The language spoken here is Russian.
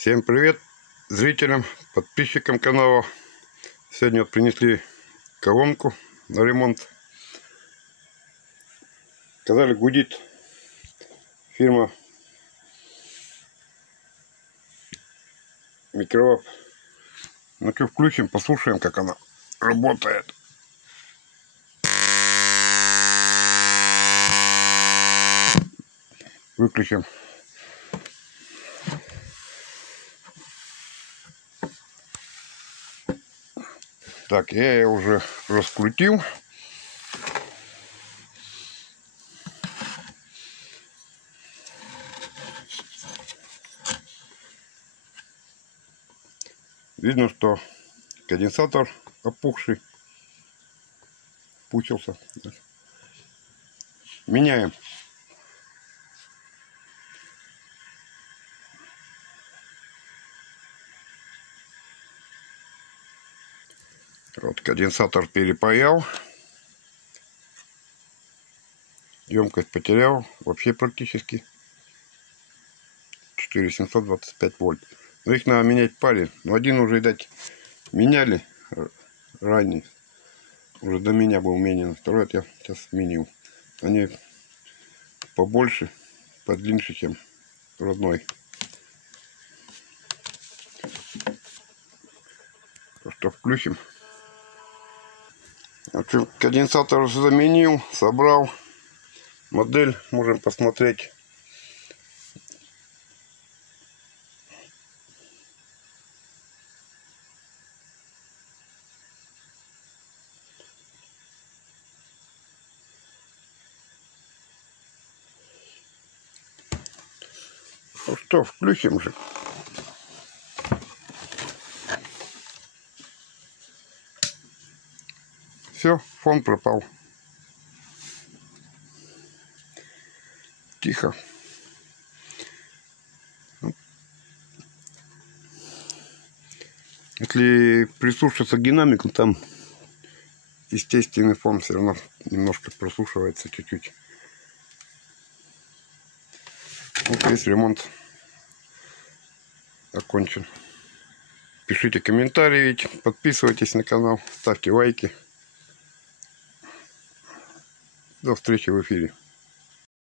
Всем привет зрителям, подписчикам канала. Сегодня вот принесли колонку на ремонт. Сказали, гудит фирма Микролаб. Ну что, включим, послушаем, как она работает. Выключим. Так, я ее уже раскрутил. Видно, что конденсатор опухший, пучился. Меняем. Вот конденсатор перепаял. Емкость потерял вообще практически. 4725 вольт. Но их надо менять паре. Но один уже, видать, меняли ранее. Уже до меня был менен. Второй я сейчас сменил. Они побольше, подлиннее, чем родной. Просто включим. Конденсатор заменил, собрал. Модель можем посмотреть. Ну что, включим же. Все, фон пропал. Тихо. Если прислушаться к динамику, там естественный фон все равно немножко прослушивается чуть-чуть. Вот весь ремонт окончен. Пишите комментарии, подписывайтесь на канал, ставьте лайки. До встречи в эфире.